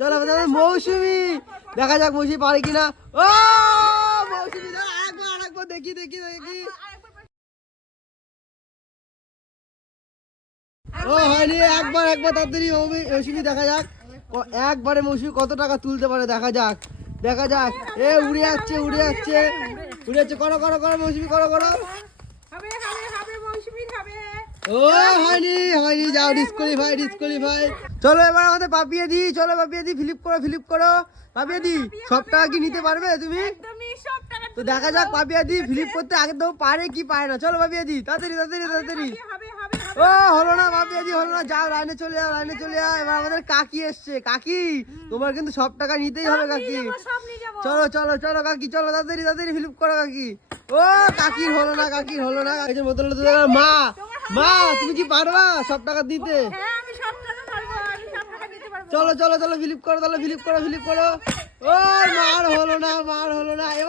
চলো মৌসুমি দেখা যাক মৌসুমি পারে কিনা। ও মৌসুমি একবার দেখি দেখি দেখি। ও হয়নি, একবার তাড়াতাড়ি মৌসুমি দেখা যাক একবারে মৌসুমি কত টাকা তুলতে পারে। দেখা যাক এ উড়ে যাচ্ছে করো মৌসুমি করো। ও হয়নি যাও ডিসকোয়ালিফাই। চলো এবার আমাদের পাপিয়ে দি, ফ্লিপ করো পাপিয়ে দি। সব টাকা কি নিতে পারবে তুমি? তো দেখা যাক পাপিয়া দি ফ্লিপ করতে আগে তো পারে কি পারে না। চলো পাপিয়া দি তাড়াতাড়ি। ও হলো না পাপিয়া দি, হলো না। যাও লাইনে চলে যাও। এবার আমাদের কাকি এসছে। কাকি তোমার কিন্তু সব টাকা নিতেই হবে কাকি। চলো কাকি চলো তাড়াতাড়ি ফ্লিপ করো কাকি। ও কাকির হলো না। এই যে বোতল মা তুমি কি পারবা সব টাকা দিতে? চলো ফ্লিপ করো ও মার